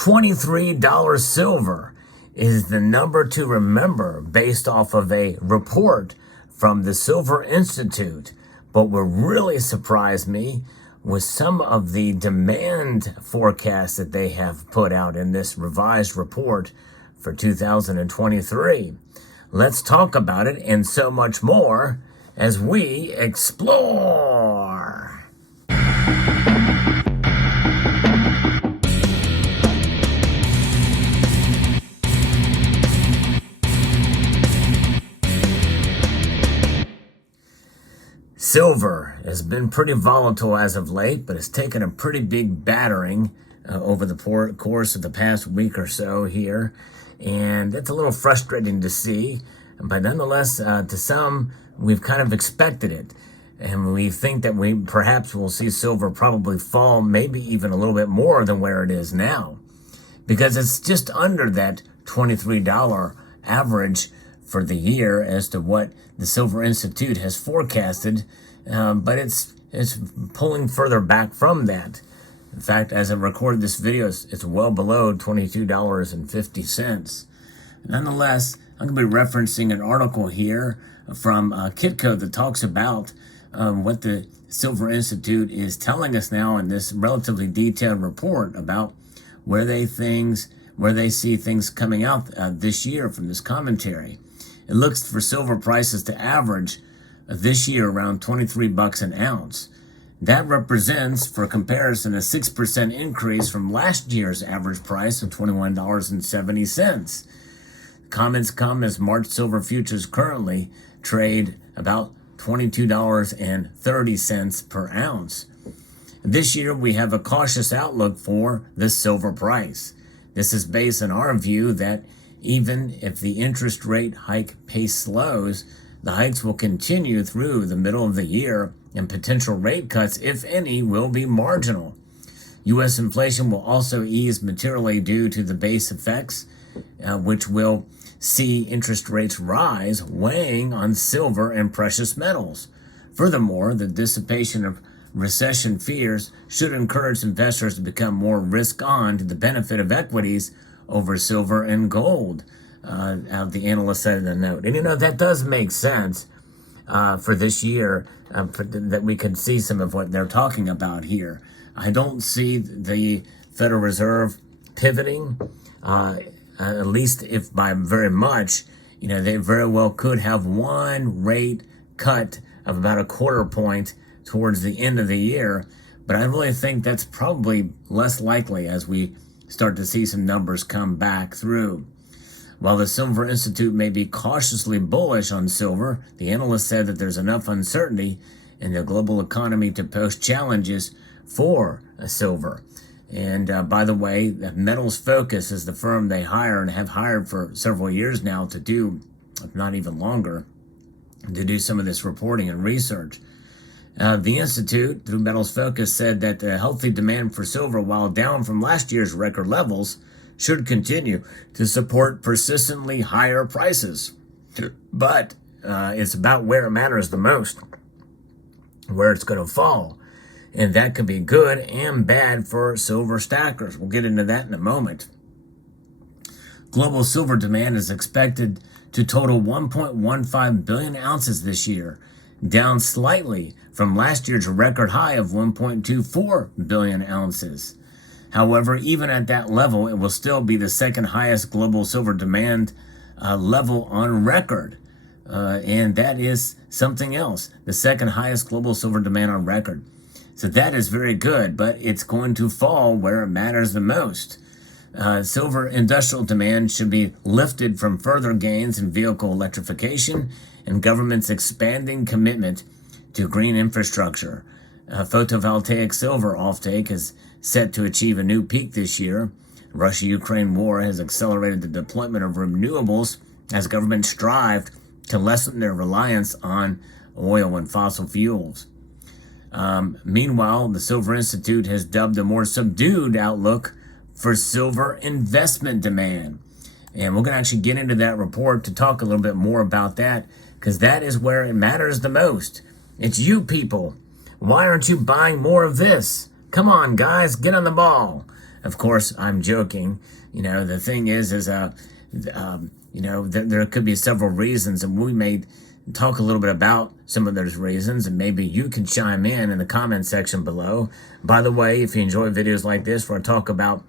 $23 silver is the number to remember based off of a report from the Silver Institute. But what really surprised me was some of the demand forecasts that they have put out in this revised report for 2023. Let's talk about it and so much more as we explore. Silver has been pretty volatile as of late, but it's taken a pretty big battering over the course of the past week or so here. And it's a little frustrating to see. But nonetheless, to some, we've kind of expected it. And we think that we perhaps will see silver probably fall maybe even a little bit more than where it is now. Because it's just under that $23 average for the year as to what the Silver Institute has forecasted, but it's pulling further back from that. In fact, as I recorded this video, it's well below $22.50. Nonetheless, I'm going to be referencing an article here from Kitco that talks about what the Silver Institute is telling us now in this relatively detailed report about where they see things coming out this year from this commentary. It looks for silver prices to average this year around $23 an ounce. That represents, for comparison, a 6% increase from last year's average price of $21.70. Comments come as March silver futures currently trade about $22.30 per ounce. This year, we have a cautious outlook for the silver price. This is based on our view that even if the interest rate hike pace slows, the hikes will continue through the middle of the year, and potential rate cuts, if any, will be marginal. U.S. inflation will also ease materially due to the base effects, which will see interest rates rise, weighing on silver and precious metals. Furthermore, the dissipation of recession fears should encourage investors to become more risk-on to the benefit of equities over silver and gold, the analyst said in the note. And that does make sense for this year, that we can see some of what they're talking about here. I don't see the Federal Reserve pivoting, at least if by very much. They very well could have one rate cut of about a quarter point towards the end of the year, but I really think that's probably less likely as we start to see some numbers come back through. While the Silver Institute may be cautiously bullish on silver, the analyst said that there's enough uncertainty in the global economy to pose challenges for silver. And by the way, Metals Focus is the firm they hire and have hired for several years now to do, if not even longer, to do some of this reporting and research. The Institute, through Metals Focus, said that the healthy demand for silver, while down from last year's record levels, should continue to support persistently higher prices. But it's about where it matters the most, where it's going to fall. And that could be good and bad for silver stackers. We'll get into that in a moment. Global silver demand is expected to total 1.15 billion ounces this year, down slightly from last year's record high of 1.24 billion ounces. However, even at that level, it will still be the second highest global silver demand level on record. And that is something else, the second highest global silver demand on record. So that is very good, but it's going to fall where it matters the most. Silver industrial demand should be lifted from further gains in vehicle electrification and government's expanding commitment to green infrastructure. Photovoltaic silver offtake is set to achieve a new peak this year. Russia-Ukraine war has accelerated the deployment of renewables as governments strive to lessen their reliance on oil and fossil fuels. Meanwhile, the Silver Institute has dubbed a more subdued outlook for silver investment demand. And we're going to actually get into that report to talk a little bit more about that, because that is where it matters the most. It's you people. Why aren't you buying more of this? Come on, guys, get on the ball. Of course, I'm joking. The thing is there could be several reasons, and we may talk a little bit about some of those reasons, and maybe you can chime in the comment section below. By the way, if you enjoy videos like this where I talk about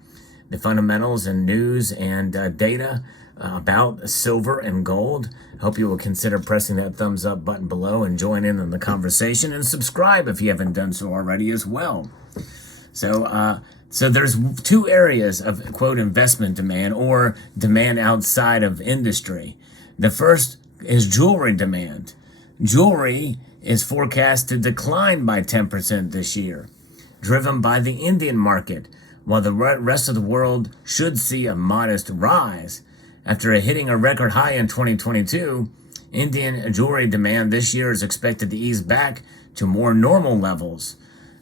the fundamentals and news and data about silver and gold, I hope you will consider pressing that thumbs up button below and join in on the conversation, and subscribe if you haven't done so already as well. So there's two areas of, quote, investment demand or demand outside of industry. The first is jewelry demand. Jewelry is forecast to decline by 10% this year, driven by the Indian market, while the rest of the world should see a modest rise. After hitting a record high in 2022, Indian jewelry demand this year is expected to ease back to more normal levels.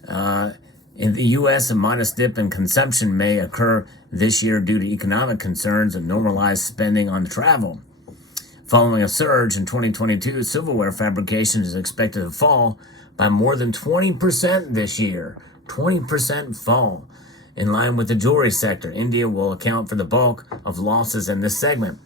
In the U.S., a modest dip in consumption may occur this year due to economic concerns and normalized spending on travel. Following a surge in 2022, silverware fabrication is expected to fall by more than 20% this year. 20% fall. In line with the jewelry sector, India will account for the bulk of losses in this segment.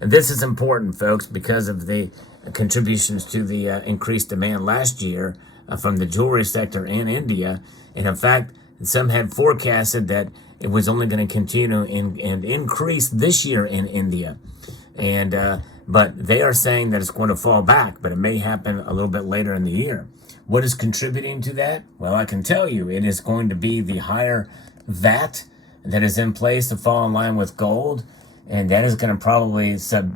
And this is important, folks, because of the contributions to the increased demand last year from the jewelry sector in India. And in fact, some had forecasted that it was only going to continue and increase this year in India. But they are saying that it's going to fall back, but it may happen a little bit later in the year. What is contributing to that? Well, I can tell you it is going to be the higher VAT that is in place to fall in line with gold, and that is going to probably subdue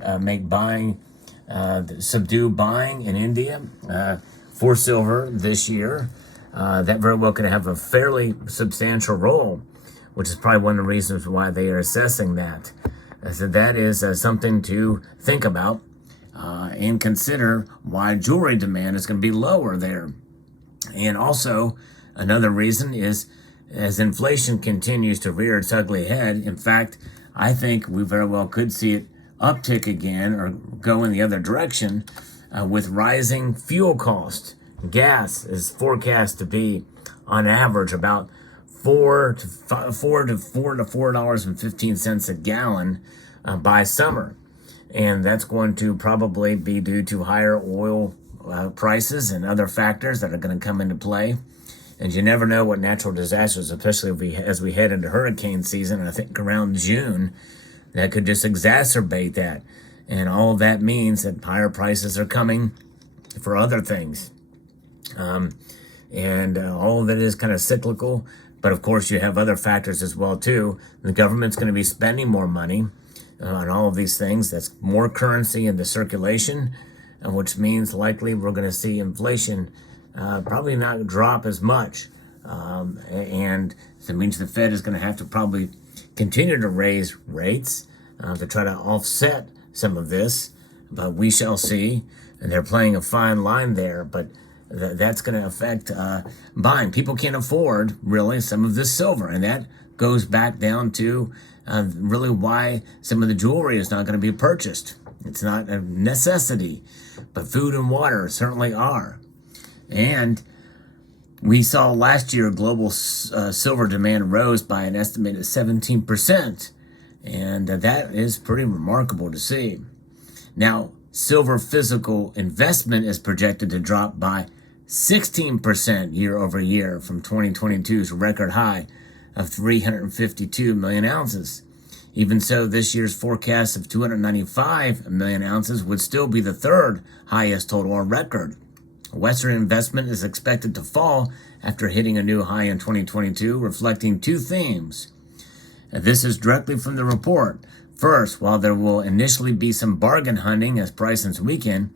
buying in India for silver this year. That very well could have a fairly substantial role, which is probably one of the reasons why they are assessing that. So that is something to think about and consider why jewelry demand is going to be lower there. And also, another reason is as inflation continues to rear its ugly head. In fact, I think we very well could see it uptick again or go in the other direction with rising fuel costs. Gas is forecast to be, on average, about $4 to $4.15 a gallon by summer, and that's going to probably be due to higher oil prices and other factors that are going to come into play. And you never know what natural disasters, especially as we head into hurricane season, and I think around June, that could just exacerbate that. And all of that means that higher prices are coming for other things. All of it is kind of cyclical, but of course you have other factors as well too. The government's going to be spending more money on all of these things. That's more currency in the circulation, which means likely we're going to see inflation probably not drop as much. And so it means the Fed is going to have to probably continue to raise rates to try to offset some of this, but we shall see. And they're playing a fine line there, but that's going to affect buying. People can't afford really some of this silver, and that goes back down to really why some of the jewelry is not going to be purchased. It's not a necessity, but food and water certainly are. And we saw last year global silver demand rose by an estimated 17%, and that is pretty remarkable to see. Now, silver physical investment is projected to drop by 16% year over year from 2022's record high of 352 million ounces. Even so, this year's forecast of 295 million ounces would still be the third highest total on record. Western investment is expected to fall after hitting a new high in 2022, reflecting two themes. This is directly from the report. First, while there will initially be some bargain hunting as prices weaken,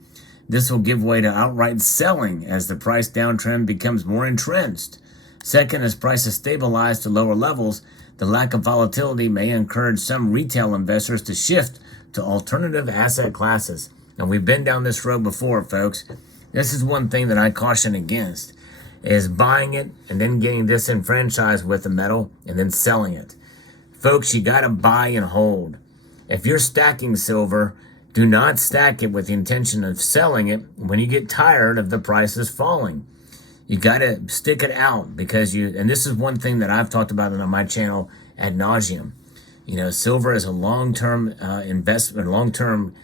this will give way to outright selling as the price downtrend becomes more entrenched. Second, as prices stabilize to lower levels, the lack of volatility may encourage some retail investors to shift to alternative asset classes. And we've been down this road before, folks. This is one thing that I caution against, is buying it and then getting disenfranchised with the metal and then selling it. Folks, you got to buy and hold. If you're stacking silver, do not stack it with the intention of selling it when you get tired of the prices falling. You got to stick it out because and this is one thing that I've talked about on my channel ad nauseum. You know, silver is a long-term investment, long-term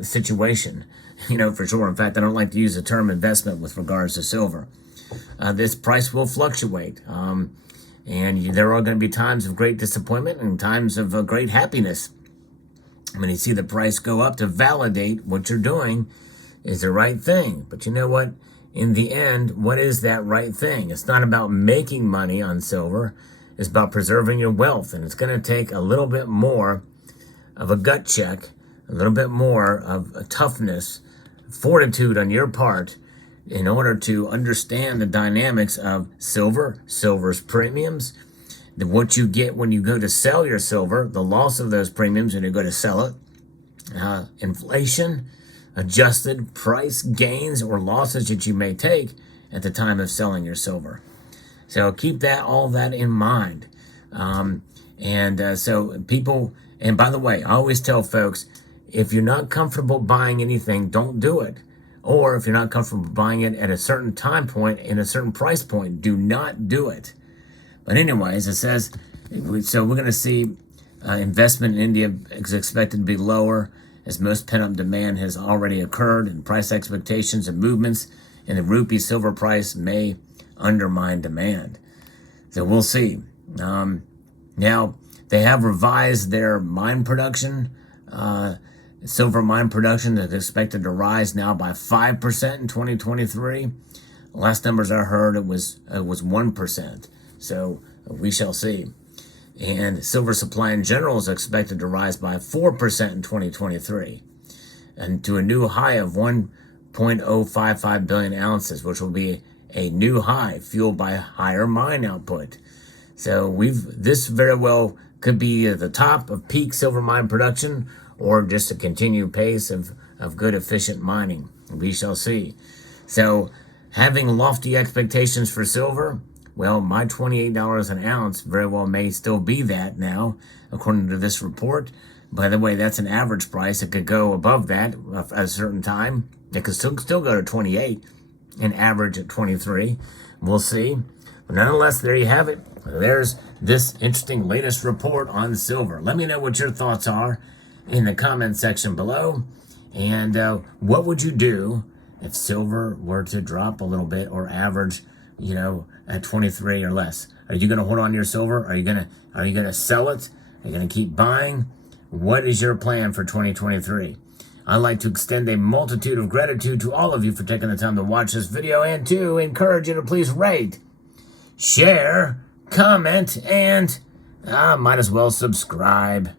situation, you know, for sure. In fact, I don't like to use the term investment with regards to silver. This price will fluctuate. And there are going to be times of great disappointment and times of great happiness. When you see the price go up, to validate what you're doing is the right thing. But you know what? In the end, what is that right thing? It's not about making money on silver. It's about preserving your wealth. And it's going to take a little bit more of a gut check, a little bit more of a toughness, fortitude on your part in order to understand the dynamics of silver, silver's premiums, what you get when you go to sell your silver, the loss of those premiums when you go to sell it, inflation, adjusted price gains or losses that you may take at the time of selling your silver. So keep all that in mind. So people, and by the way, I always tell folks, if you're not comfortable buying anything, don't do it. Or if you're not comfortable buying it at a certain time point, in a certain price point, do not do it. But anyways, it says, so we're going to see investment in India is expected to be lower as most pent-up demand has already occurred, and price expectations and movements in the rupee silver price may undermine demand. So we'll see. Now, they have revised their mine production. Silver mine production is expected to rise now by 5% in 2023. Last numbers I heard, it was 1%. So we shall see. And silver supply in general is expected to rise by 4% in 2023 and to a new high of 1.055 billion ounces, which will be a new high fueled by higher mine output. So this very well could be the top of peak silver mine production or just a continued pace of good, efficient mining. We shall see. So having lofty expectations for silver, well, my $28 an ounce very well may still be that now, according to this report. By the way, that's an average price. It could go above that at a certain time. It could still go to 28 and average at 23. We'll see. But nonetheless, there you have it. There's this interesting latest report on silver. Let me know what your thoughts are in the comment section below. And what would you do if silver were to drop a little bit or average, you know, at 23 or less? Are you going to hold on to your silver? Are you going to sell it? Are you going to keep buying? What is your plan for 2023? I'd like to extend a multitude of gratitude to all of you for taking the time to watch this video and to encourage you to please rate, share, comment, and might as well subscribe.